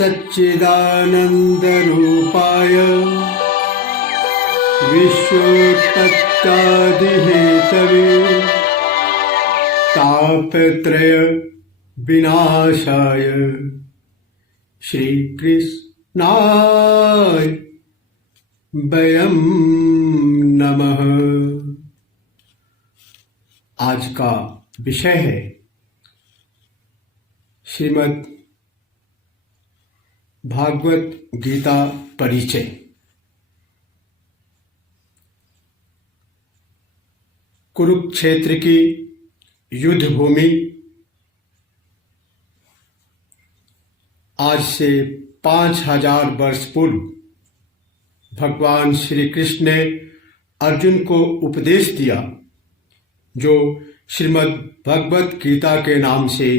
सच्चिदानन्दरूपाय विश्वोत्पत्त्यादिहेतवे तापत्रय विनाशाय श्रीकृष्णाय वयं नमः। आज का विषय है श्रीमद् भागवत गीता परिचय। कुरुक्षेत्र की युद्ध भूमि आज से 5000 वर्ष पूर्व भगवान श्री कृष्ण ने अर्जुन को उपदेश दिया, जो श्रीमद् भगवत गीता के नाम से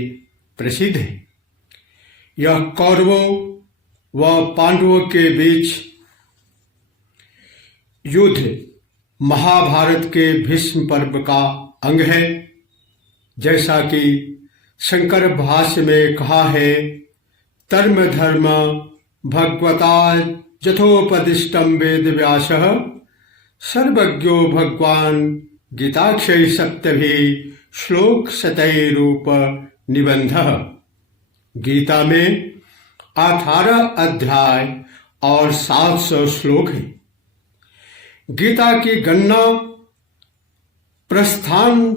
प्रसिद्ध है। यह कौरवों व पांडवों के बीच युद्ध महाभारत के भीष्म पर्व का अंग है। जैसा कि शंकर भाष्य में कहा है, धर्म धर्म भगवता यथोपदिष्टं वेद व्यासः सर्वज्ञो भगवान गीताक्षय सप्तभी श्लोक शतैरूप निबंधः। गीता में 18 अध्याय और 700 श्लोक हैं। गीता की गणना प्रस्थान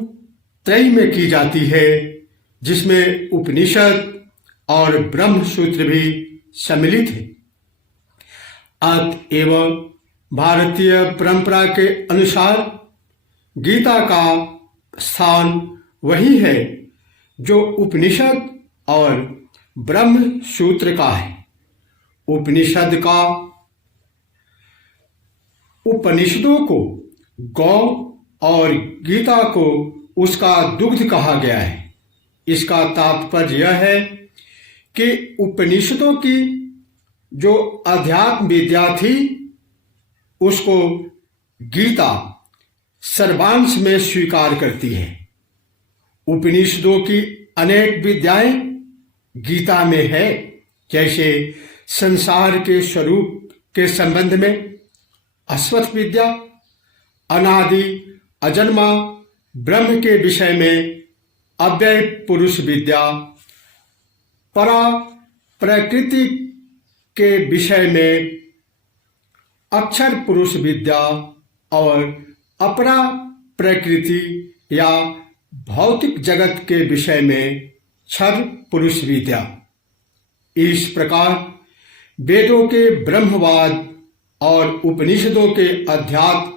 त्रय में की जाती है, जिसमें उपनिषद और ब्रह्म सूत्र भी सम्मिलित है। अतएव भारतीय परंपरा के अनुसार गीता का स्थान वही है जो उपनिषद और ब्रह्म सूत्र का है। उपनिषदों को गौ और गीता को उसका दुग्ध कहा गया है। इसका तात्पर्य यह है कि उपनिषदों की जो अध्यात्म विद्या थी, उसको गीता सर्वांश में स्वीकार करती है। उपनिषदों की अनेक विद्याएं गीता में है, जैसे संसार के स्वरूप के संबंध में अश्वत्थ विद्या, अनादि अजन्मा ब्रह्म के विषय में अव्यय पुरुष विद्या, परा प्रकृति के विषय में अक्षर पुरुष विद्या और अपरा प्रकृति या भौतिक जगत के विषय में क्षर पुरुष विद्या। इस प्रकार वेदों के ब्रह्मवाद और उपनिषदों के अध्यात्म,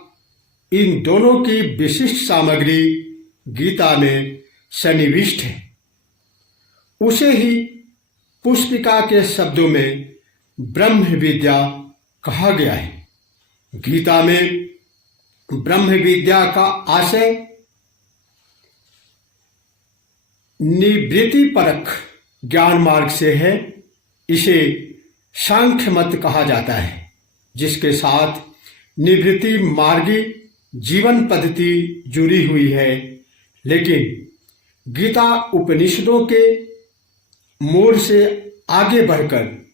इन दोनों की विशिष्ट सामग्री गीता में सन्निविष्ट है। उसे ही पुष्पिका के शब्दों में ब्रह्म विद्या कहा गया है। गीता में ब्रह्म विद्या का आशय निवृत्ति परक ज्ञान मार्ग से है। इसे सांख्य मत कहा जाता है, जिसके साथ निवृत्ति मार्गी जीवन पद्धति जुड़ी हुई है। लेकिन गीता उपनिषदों के मोड़ से आगे बढ़कर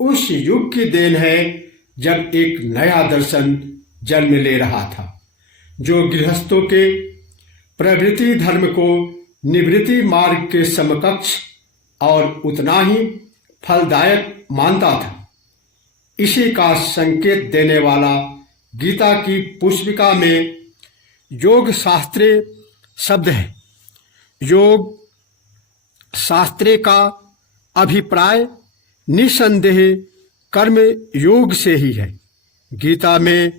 उस युग की देन है जब एक नया दर्शन जन्म ले रहा था, जो गृहस्थों के प्रवृत्ति धर्म को निवृत्ति मार्ग के समकक्ष और उतना ही फलदायक मानता था। इसी का संकेत देने वाला गीता की पुष्पिका में योग शास्त्रे शब्द है। योग शास्त्रे का अभिप्राय निसंदेह कर्म योग से ही है। गीता में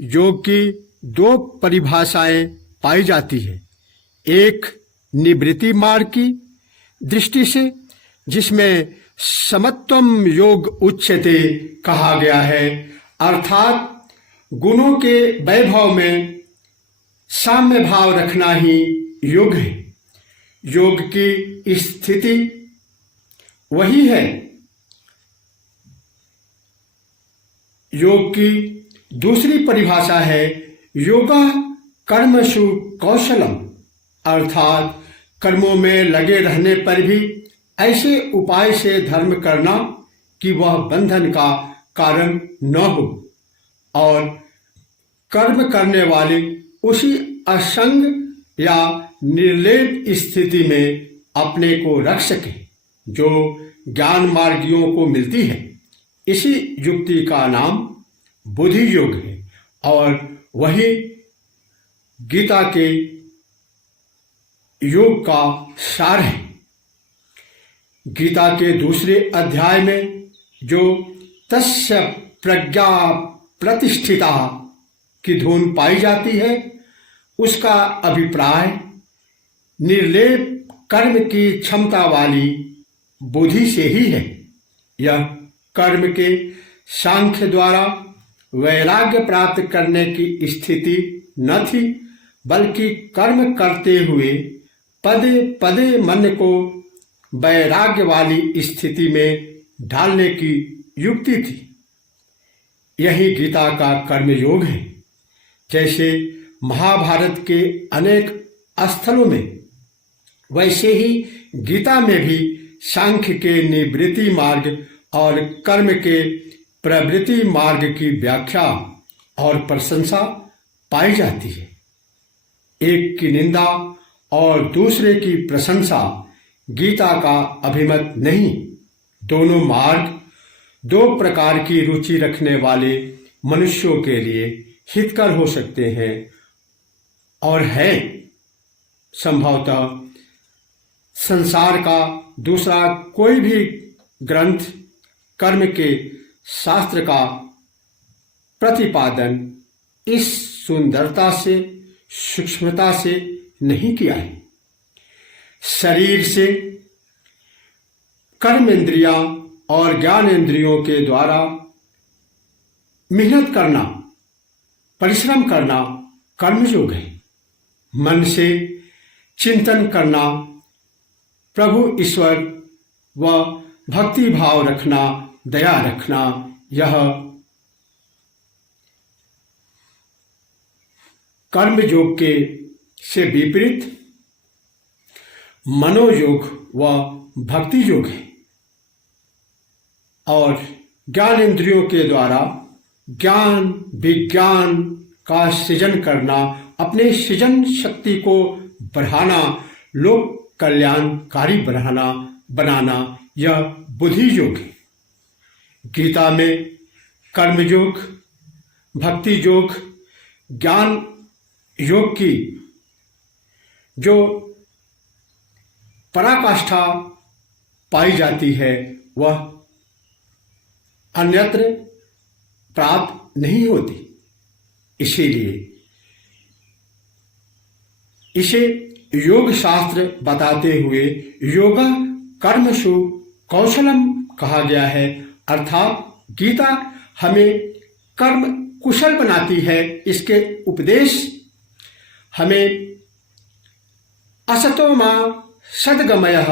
योग की 2 परिभाषाएं पाई जाती है। एक निवृत्ति मार्ग की दृष्टि से, जिसमें समत्वम योग उच्यते कहा गया है, अर्थात गुणों के वैभव में साम्य भाव रखना ही योग है। योग की स्थिति वही है। योग की दूसरी परिभाषा है योगा कर्मसु कौशलम, अर्थात कर्मों में लगे रहने पर भी ऐसे उपाय से धर्म करना कि वह बंधन का कारण न हो और कर्म करने वाले उसी असंग या निर्लेप स्थिति में अपने को रख सके जो ज्ञान मार्गियों को मिलती है। इसी युक्ति का नाम बुद्धि योग है और वही गीता के योग का सार है। गीता के दूसरे अध्याय में जो तस्य प्रज्ञा प्रतिष्ठिता की धुन पाई जाती है उसका अभिप्राय निर्लेप कर्म की क्षमता वाली बुद्धि से ही है। यह कर्म के सांख्य द्वारा वैराग्य प्राप्त करने की स्थिति न थी, बल्कि कर्म करते हुए पदे पदे मन को वैराग्य वाली स्थिति में ढालने की युक्ति थी। यही गीता का कर्मयोग है। जैसे महाभारत के अनेक स्थलों में, वैसे ही गीता में भी सांख्य के निवृत्ति मार्ग और कर्म के प्रवृत्ति मार्ग की व्याख्या और प्रशंसा पाई जाती है। एक की निंदा और दूसरे की प्रशंसा गीता का अभिमत नहीं। दोनों मार्ग दो प्रकार की रुचि रखने वाले मनुष्यों के लिए हितकर हो सकते हैं और है। संभवतः संसार का दूसरा कोई भी ग्रंथ कर्म के शास्त्र का प्रतिपादन इस सुंदरता से, सूक्ष्मता से नहीं किया है। शरीर से कर्म इंद्रियां और ज्ञान इंद्रियों के द्वारा मेहनत करना, परिश्रम करना कर्मयोग है। मन से चिंतन करना, प्रभु ईश्वर व भक्ति भाव रखना, दया रखना, यह कर्मयोग के से विपरीत मनोयोग व भक्ति योग है। और ज्ञान इंद्रियों के द्वारा ज्ञान विज्ञान का सृजन करना, अपने सृजन शक्ति को बढ़ाना, लोक कल्याणकारी बनाना, यह बुद्धि योग है। गीता में कर्म योग, भक्ति योग, ज्ञान योग की जो पराकाष्ठा पाई जाती है वह अन्यत्र प्राप्त नहीं होती। इसीलिए इसे योग शास्त्र बताते हुए योगा कर्मसु कौशलम कहा गया है। अर्थात गीता हमें कर्म कुशल बनाती है। इसके उपदेश हमें असतो मा सद्गमयः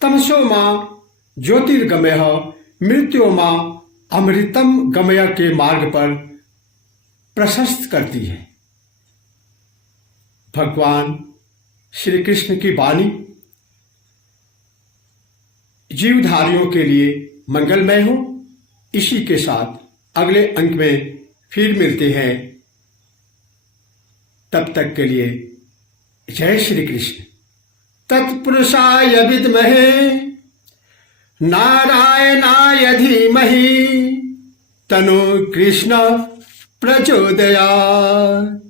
तमसो मा ज्योतिर्गमयः मृत्यो मा अमृतम गमय के मार्ग पर प्रशस्त करती है। भगवान श्री कृष्ण की वाणी जीवधारियों के लिए मंगलमय हो। इसी के साथ अगले अंक में फिर मिलते हैं। तब तक के लिए जय श्री कृष्ण। तत्पुरुषाय विद्महे नारायणाय धीमहि तन्नो कृष्ण प्रचोदयात्।